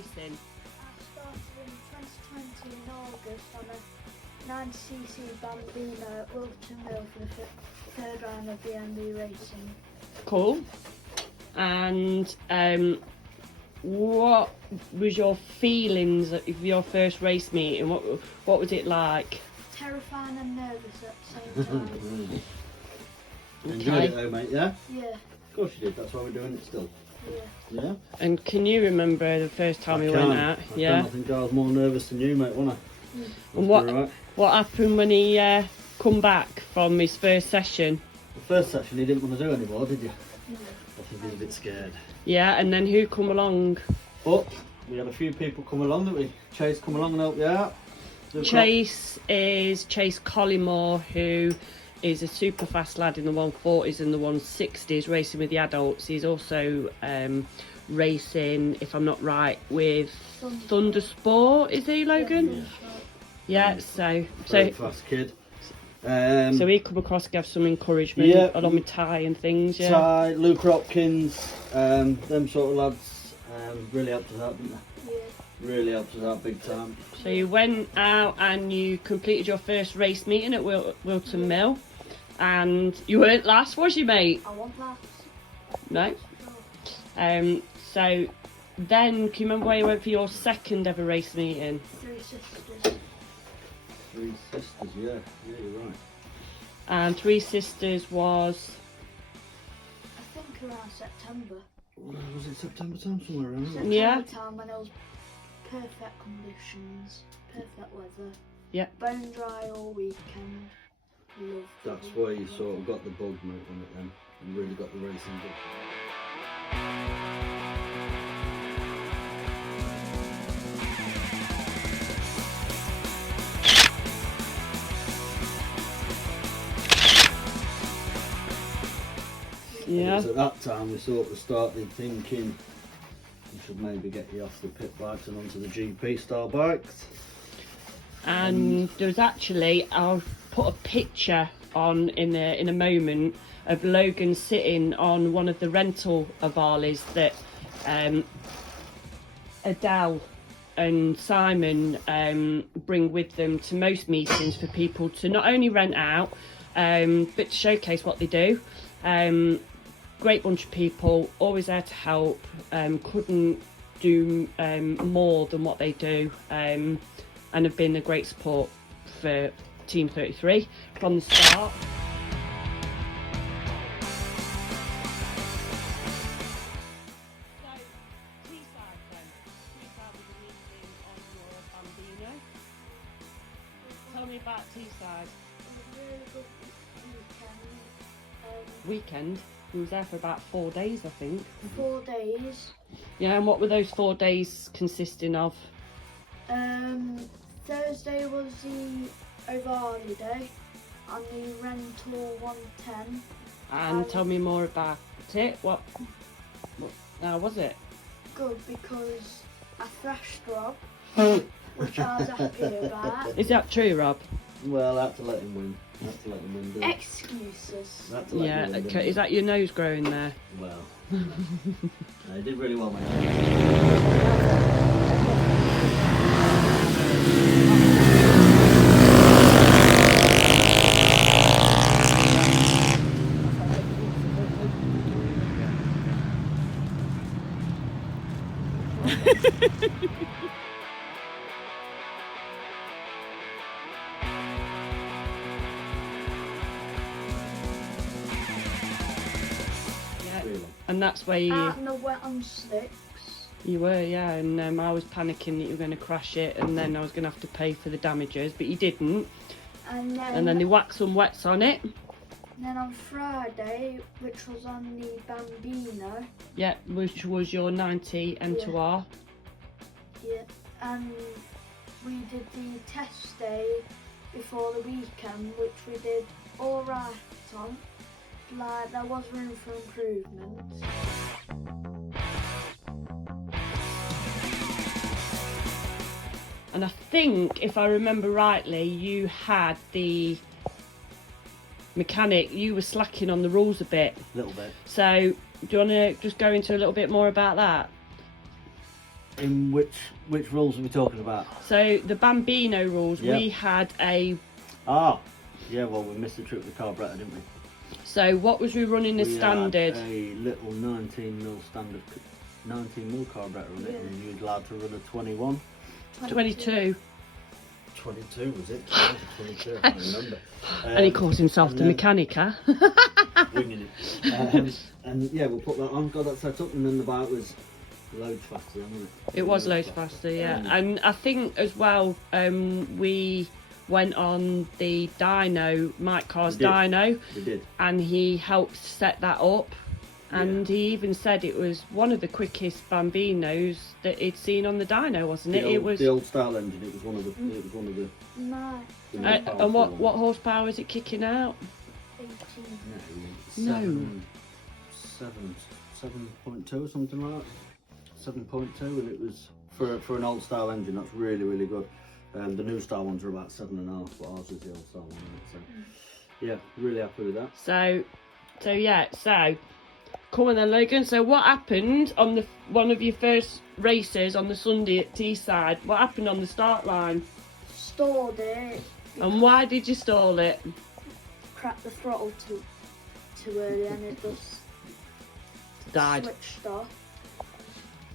racing? I started in 2020 in August on a 90cc Bambino at Wilton Mill for the third round of the MB racing. Cool. And what was your feelings of your first race meeting? What was it like? Terrifying and nervous at the same time. Enjoyed it though, mate, yeah? Yeah. Of course you did, that's why we're doing it still. Yeah. Yeah? And can you remember the first time we went out? I think I was more nervous than you, mate, wasn't I? And what happened when he come back from his first session? The first session he didn't want to do anymore, did you? No. I think he was a bit scared. Yeah, and then who come along? But we had a few people come along, didn't we? Chase come along and help you out. Chase is Chase Collymore, who is a super fast lad in the 140s and the 160s, racing with the adults. He's also racing, if I'm not right, with Thunder Sport, is he, Logan? Yeah, so fast kid. So he come across to give some encouragement along with Ty and things, yeah. Ty, Luke Hopkins, them sort of lads really helped us out, didn't they? Yeah. Really helped us out big time. So you went out and you completed your first race meeting at Wilton Mill, and you weren't last, was you, mate? I want that. No. So then, can you remember where you went for your second ever race meeting? Three Sisters. Three Sisters, yeah, you're right. And Three Sisters was... I think around September. Was it September time, somewhere around there? September Yeah. time when it was perfect conditions, perfect weather. Yeah. Bone dry all weekend. Loved That's it. where you sort of got the bug, mate, on it then, and really got the racing bug. Yeah. At that time we sort of started thinking we should maybe get you off the pit bikes and onto the GP style bikes. And there was actually, I'll put a picture on in a moment of Logan sitting on one of the rental Avalis that Adele and Simon bring with them to most meetings for people to not only rent out but to showcase what they do. Great bunch of people, always there to help, couldn't do more than what they do, and have been a great support for Team 33 from the start. Tell me about Teesside. It was a really good weekend. Weekend. We was there for about 4 days, I think. 4 days. Yeah, and what were those 4 days consisting of? Thursday was the O'Reilly day and the rental 110. And tell me more about it. What was it? Good because I thrashed Rob, which I was happy about. Is that true, Rob? Well, I had to let him win. Didn't I? Excuses. I had to let Yeah, him win, okay. didn't Is that your nose growing there? I? Well, he did really well, mate. Yeah. And that's where you Out in the wet on slicks. were, yeah. And I was panicking that you were going to crash it, and then I was going to have to pay for the damages, but you didn't. And And then they whacked some wets on it. then on Friday, which was on the Bambino, Yeah, which was your 90 M2R. yeah, and we did the test day before the weekend, which we did all right on. Like, there was room for improvement. And I think, if I remember rightly, you had the mechanic, you were slacking on the rules a bit. A little bit. So, do you want to just go into a little bit more about that? In which rules are we talking about? So the Bambino rules, Yep. we had a. Yeah, well, we missed the trip with the carburettor, didn't we? So what was we running as We standard? had a little 19mm standard, 19mm carburettor on it, Yeah. and you were allowed to run a 21. 22. 22 was it? 22, I can't remember. And he calls himself and the then- mechanic, huh? Winging it. And yeah, we'll put that on, got that set up, and then the bike was loads faster, wasn't it? It was loads faster, yeah. And I think as well, we went on the dyno, Mike Carr's We did. dyno, We did. and he helped set that up. And Yeah. he even said it was one of the quickest Bambinos that he'd seen on the dyno, wasn't it? It was. The old style engine. It was one of the. It was one of the. No, the more And powerful what ones. horsepower is it kicking out? 18. No. 7.2 or something like that. 7.2, and it was for an old style engine. That's really really good. The new style ones are about 7.5, but ours is the old style one. So yeah, really happy with that. So yeah. So come on then, Logan. So what happened on the one of your first races on the Sunday at Teesside? What happened on the start line? Stored it. And why did you stall it? Cracked the throttle too early, and it just Died. switched off.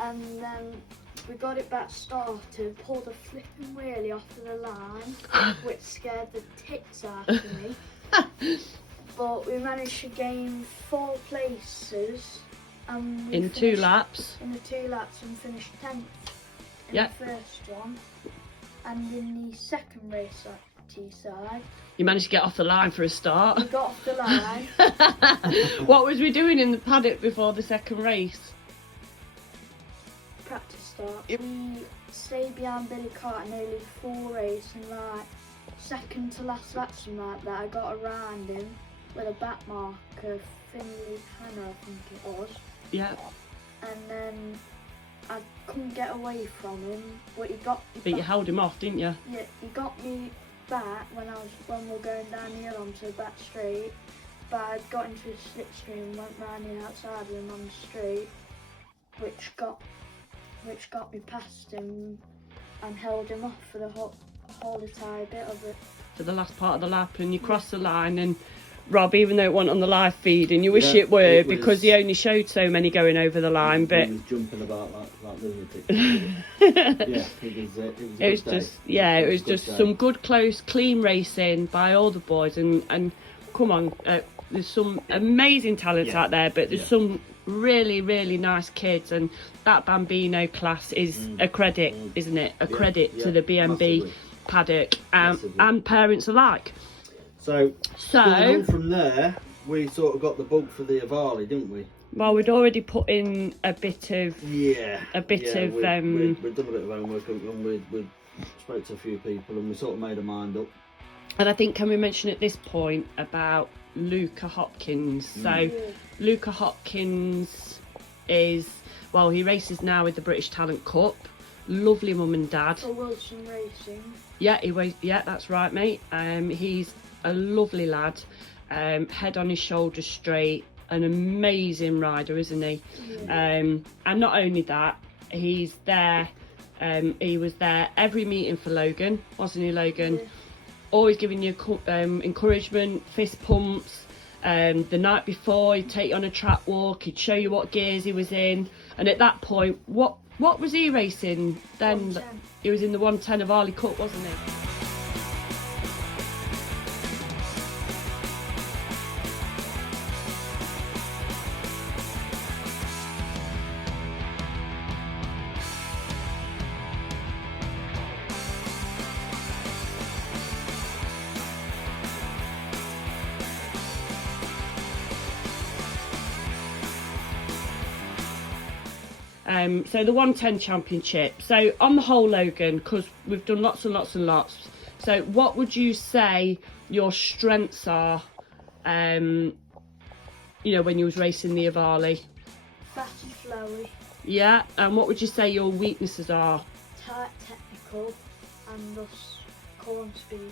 And then we got it back started, pulled a flipping wheelie off of the line, which scared the tits out of me. But we managed to gain 4 places. And we In 2 finished laps. In the 2 laps and finished 10th in Yep. the first one. And in the second race at Teesside, You managed to get off the line for a we got got off the line. What was we doing in the paddock before the second race? Practice start. We stayed behind Billy Carter nearly 4 races, and like second to last laps and like that, I got around him with a back marker, Finley Hannah, I think it was. Yeah. And then I couldn't get away from him, but he got me But you back. held him off, didn't you? Yeah, he got me back when we were going down the hill onto the back straight. But I got into his slipstream, went round the outside of him on the straight, which got me past him and held him off for the whole entire bit of it. For the last part of the lap, and you crossed the line, and Rob, even though it wasn't on the live feed, and you wish Yeah, it were, it because was- he only showed so many going over the line, but He was jumping about like lunatic. Yeah, it was just it was just some good, close, clean racing by all the boys, and come on, there's some amazing talents Yeah. out there, but there's Yeah. some really, really nice kids, and that Bambino class is a credit, isn't it? A credit to the BMB massively. paddock Massively. and parents alike. So going on So, from there, we sort of got the bug for the Avali, didn't we? well, we'd already put in a bit of Yeah. A bit yeah, of, we'd done a bit of homework, and we spoke to a few people, and we sort of made a mind up. and I think, can we mention at this point about Luca Hopkins? So Yeah. Luca Hopkins is, well, he races now with the British Talent Cup. Lovely mum and dad. For Wilson Racing. Yeah, yeah, that's right, mate. He's a lovely lad. Head on his shoulders straight. An amazing rider, isn't he? Yeah. And not only that, he's there. He was there every meeting for Logan, wasn't he, Logan? Yeah. Always giving you encouragement, fist pumps. The night before, he'd take you on a track walk. He'd show you what gears he was in. And at that point, what was he racing then? 110. He was in the 110 of Harley Cup, wasn't he? So the 110 championship. So on the whole, Logan, because we've done lots and lots and lots. So what would you say your strengths are? You know, when you was racing the Avali. Fast and flowy, Yeah. And what would you say your weaknesses are? tight technical, and thus corn speed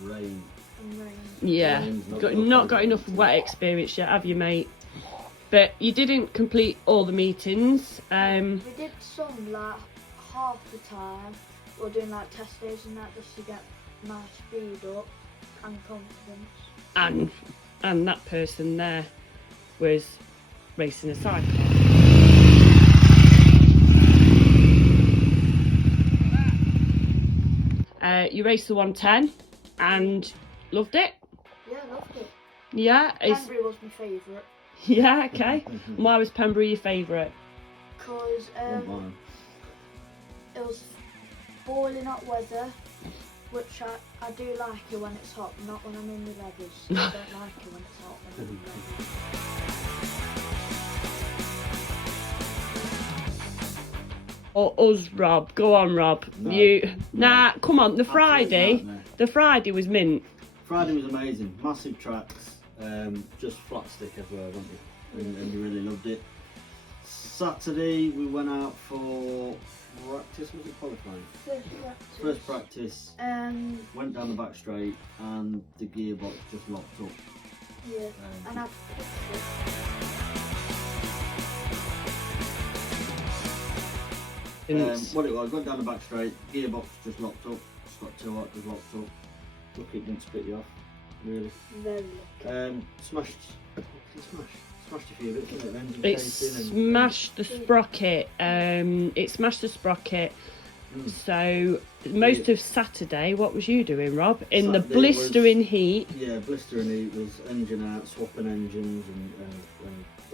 Rain. and range. Yeah. Rain's Not got enough favourite. wet experience yet, have you, mate? But you didn't complete all the meetings. We did some, like half the time. We're doing like test days and that just to get my speed up and confidence. And that person there was racing a cycle. You raced the 110 and loved it. Yeah, I loved it. Yeah, Pembury was my favourite. yeah, okay. And why was Pembury your favourite? Because it was boiling hot weather, which I do like it when it's hot, not when I'm in the leathers. I don't like it when it's hot when I'm in the leathers. Or us, Rob. Go on, Rob. No. Come on. The Absolutely Friday was mint. Friday was amazing. Massive tracks, just flat stick everywhere, wasn't it? And you really loved it. Saturday we went out for practice. Was it qualifying? First practice. Went down the back straight and the gearbox just locked up. Yeah, and I what it was, went down the back straight, gearbox just locked up, just got too hot, just locked up. Lucky it didn't split you off, really. very lucky. Smashed a few bits, didn't it? It smashed the sprocket. It smashed the sprocket. So most of Saturday, what was you doing, Rob? In the blistering heat. Yeah, blistering heat was engine out, swapping engines and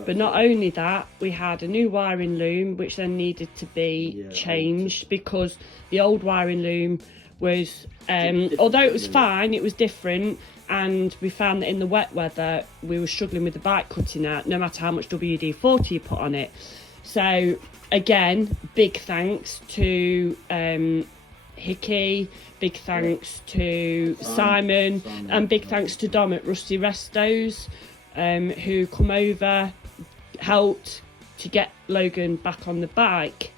but not only that, we had a new wiring loom which then needed to be changed because the old wiring loom was, although it was fine, it was different, and we found that in the wet weather we were struggling with the bike cutting out no matter how much WD-40 you put on it. So again, big thanks to Hickey, big thanks to Simon, and big thanks to Dom at Rusty Restos, who come over, helped to get Logan back on the bike.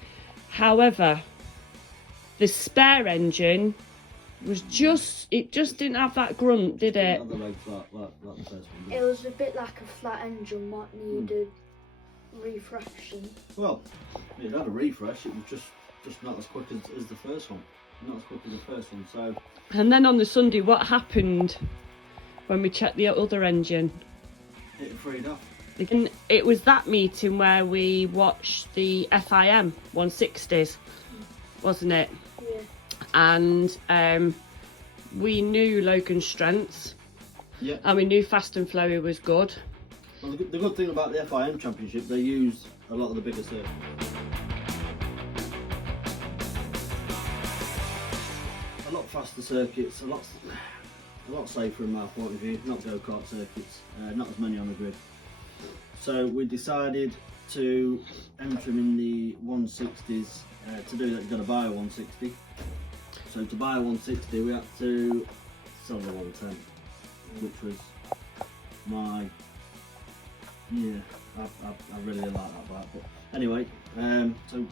However, the spare engine was just didn't have that grunt, did it? It was a bit like a flat engine what needed refreshing. Well, it had a refresh, it was just not as quick as the first one. Not as quick as the first one, so. And then on the Sunday, what happened when we checked the other engine? It freed off. And it was that meeting where we watched the FIM 160s, wasn't it? Yeah. And we knew Logan's strengths. Yeah. And we knew Fast and Flowy was good. Well, the good thing about the FIM Championship, they use a lot of the bigger circuits. A lot faster circuits, a lot safer in my point of view, not go-kart circuits, not as many on the grid. So we decided to enter them in the 160s. To do that, you've got to buy a 160. So to buy a 160, we had to sell the 110, which was my, I really like that bike. But anyway, so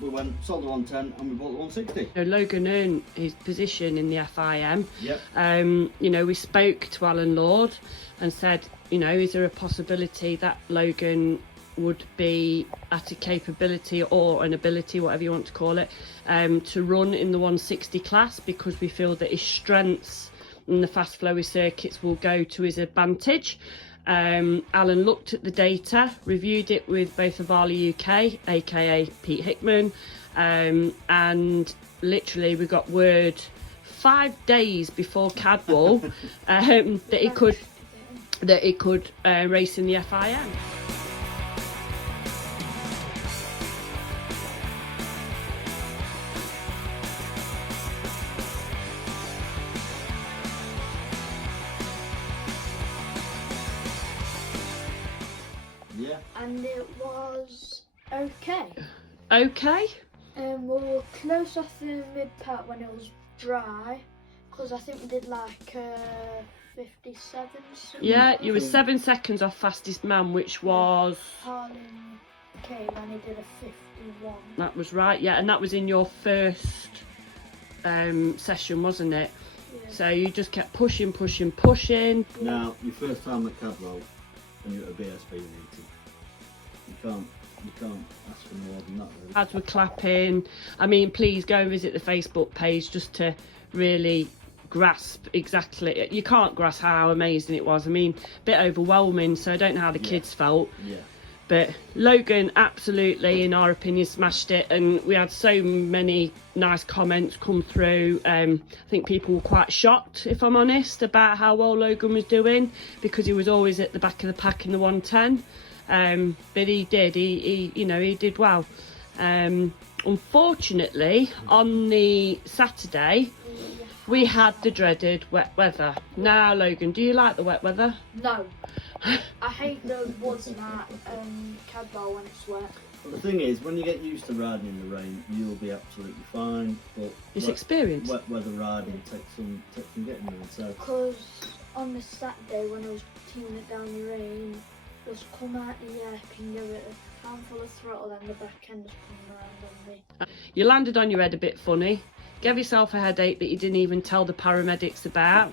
we sold the 110 and we bought the 160. So Logan earned his position in the FIM. Yep. We spoke to Alan Lord and said, is there a possibility that Logan would be at a capability or an ability, whatever you want to call it, to run in the 160 class, because we feel that his strengths in the fast flowy circuits will go to his advantage. Alan looked at the data, reviewed it with both Avali UK, aka Pete Hickman, and literally we got word 5 days before Cadwell that he could race in the FIM. Yeah. And it was okay. Okay. We were close off the mid-part when it was dry, because I think we did like 57. Yeah, you were 7 seconds off fastest man, which was... Harlan came and he did a 51. That was right, yeah, and that was in your first session, wasn't it? Yeah. So you just kept pushing. Now, your first time at Cadwell and you're at a BSB meeting, You can't ask for more than that, really. Lads were clapping. I mean, please go and visit the Facebook page just to really grasp exactly. You can't grasp how amazing it was. I mean, a bit overwhelming, so I don't know how the kids felt. Yeah. But Logan absolutely, in our opinion, smashed it, and we had so many nice comments come through. I think people were quite shocked, if I'm honest, about how well Logan was doing, because he was always at the back of the pack in the 110. But he did. He did well. Unfortunately, on the Saturday, we had the dreaded wet weather. Now, Logan, do you like the wet weather? No. I hate the woods and that Cadwell when it's wet. But the thing is, when you get used to riding in the rain, you'll be absolutely fine. But It's experience. wet weather riding takes some getting used to. So Because on the Saturday when I was teaming it down the rain, just come out the air and give it a handful of throttle and the back end was coming around on me. You landed on your head a bit funny. Gave yourself a headache that you didn't even tell the paramedics about.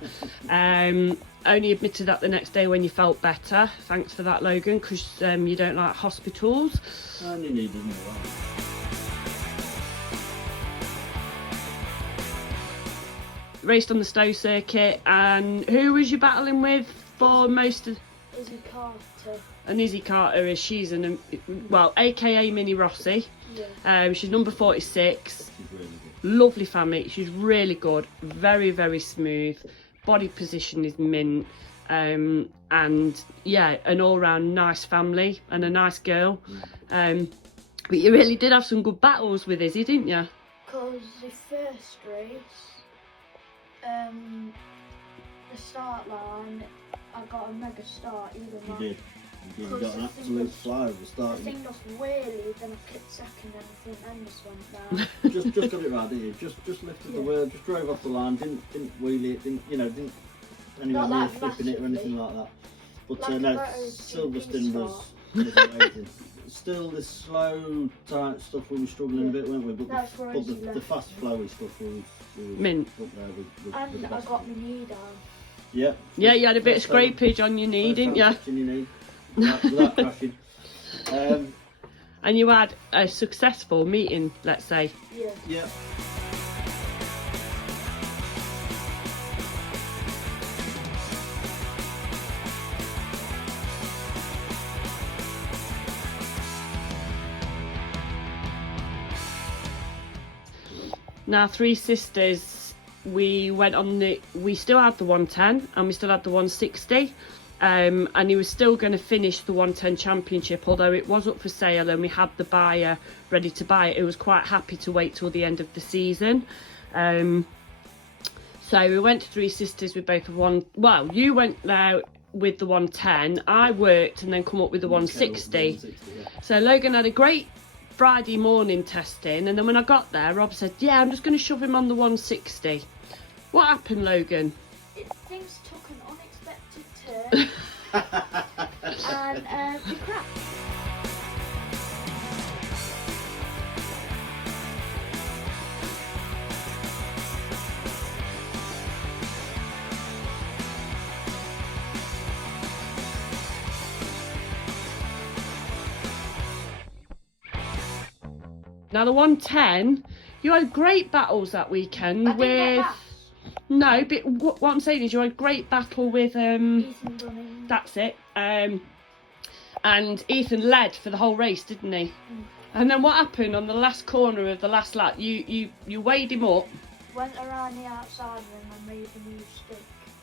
Only admitted that the next day when you felt better. Thanks for that, Logan, because you don't like hospitals. and you need it more. Raced on the Stowe circuit, and who was you battling with for most of? Izzy Carter. And Izzy Carter is aka Mini Rossi. Yeah. She's number 46. She's really good. Lovely family. She's really good. Very, very smooth. Body position is mint. And yeah, an all-round nice family and a nice girl. But you really did have some good battles with Izzy, didn't you? Because the first race, the start line, I got a mega start even You though did. You Because got an the thing absolute was- fly at the the start. thing was wheelie, then I kicked second and the front end just went down. just got it right, didn't you? Just lifted the Yeah. wheel, just drove off the line, didn't wheelie it, didn't anywhere Not near like flipping it or anything massively. like that. But Like a no, very Silverstone GP was amazing. Still, the slow, tight stuff we were struggling a bit, weren't we? But That's where the Izzy the left. fast, flowy stuff was Mint. up there with the And I best. got my knee down. Yeah. Yeah, you had a bit of First time- scrapage on your knee, first didn't time you? touching your knee without crashing. And you had a successful meeting, let's say. Yeah. Yeah. Now, Three Sisters, we still had the 110 and we still had the 160. And he was still going to finish the 110 championship, although it was up for sale and we had the buyer ready to buy it. It was quite happy to wait till the end of the season. So we went to Three Sisters with both of one. Well, you went there with the 110. I worked and then come up with the 160. Yeah. So Logan had a great Friday morning testing, and then when I got there, Rob said, "Yeah, I'm just going to shove him on the 160." What happened, Logan? Things took an unexpected turn and we crashed. Now the 110, you had great battles that weekend I didn't get with. that. No, but what I'm saying is you had a great battle with Ethan Dunning. That's it. And Ethan led for the whole race, didn't he? And then what happened on the last corner of the last lap? You weighed him up, Went around the outside rim and made a new stick.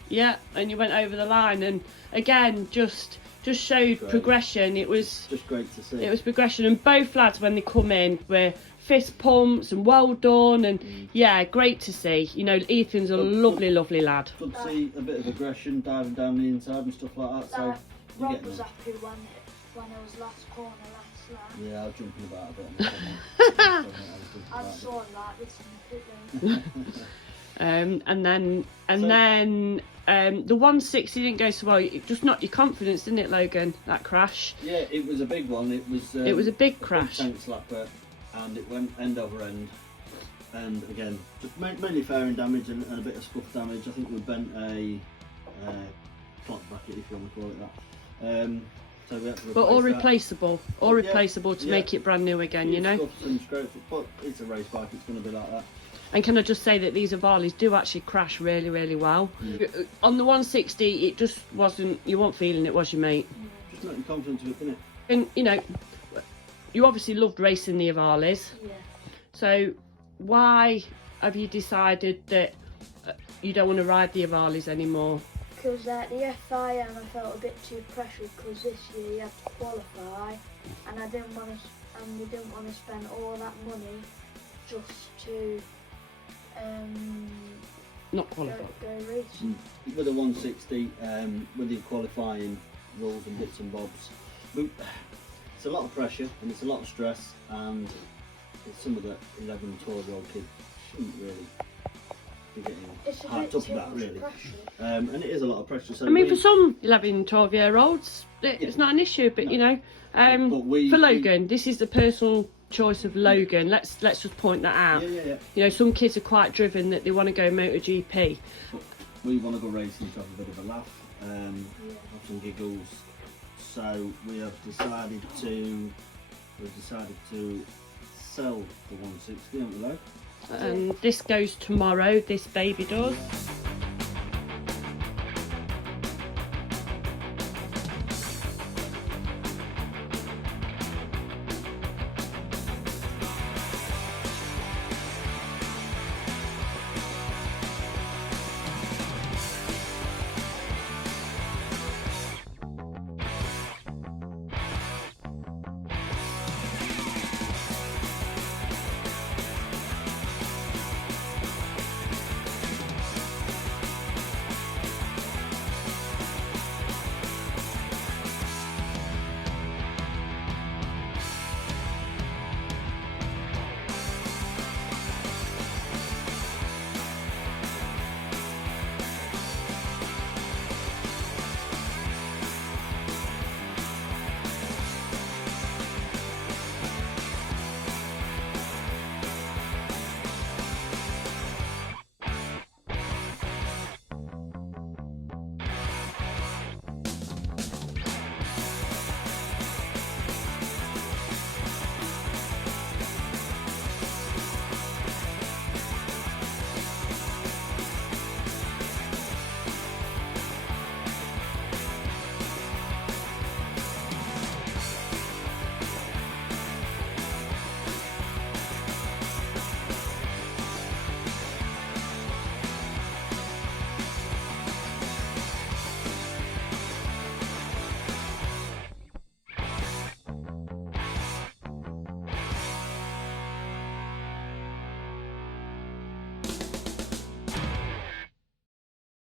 yeah, and you went over the line, and again just showed Great. progression. It was Just great to see. progression, and both lads when they come in were fist pumps and well done, and yeah, great to see. You know, Ethan's a lovely lad. Good to see a bit of aggression diving down the inside and stuff like that. So That you Rob get was there. happy when it was last corner, last lap. Yeah, I was jumping about a bit. I saw him like this in the pit lane. And then the 160 didn't go so well. It just knocked your confidence, didn't it, Logan? That crash. Yeah, it was a big one. It was A big crash. tank slapper, and it went end over end. And again, just mainly fairing damage and a bit of scuff damage. I think we bent a clock bracket, if you want to call it that. So we had to But all replace that. replaceable, all Yeah, replaceable to yeah. make it brand new again, you know. Scuffs and scrapes, but it's a race bike. It's going to be like that. And can I just say that these Avalis do actually crash really, really well. On the 160, it just wasn't. You weren't feeling it, was you, mate? Just not in confidence with it, didn't it? And you know, you obviously loved racing the Avalis. Yeah. So why have you decided that you don't want to ride the Avalis anymore? Because at the FIM I felt a bit too pressured because this year you had to qualify, and I didn't want to, and we didn't want to spend all that money just to Not qualified. go racing. With the 160, with the qualifying rules and bits and bobs, it's a lot of pressure and it's a lot of stress, and some of the 11 and 12-year-old kids shouldn't really be getting It's a hyped bit up too about, much really. pressure. And it is a lot of pressure. So I mean, we- for some 11, 12-year-olds, it's not an issue, but No. you know, But we- for Logan, this is the personal choice of Logan. Let's just point that out. Yeah. You know, some kids are quite driven that they want to go MotoGP. But we want to go racing to have a bit of a laugh, Yeah. have some giggles. So we have decided to sell the 160, haven't we, Lo? And this goes tomorrow. This baby does.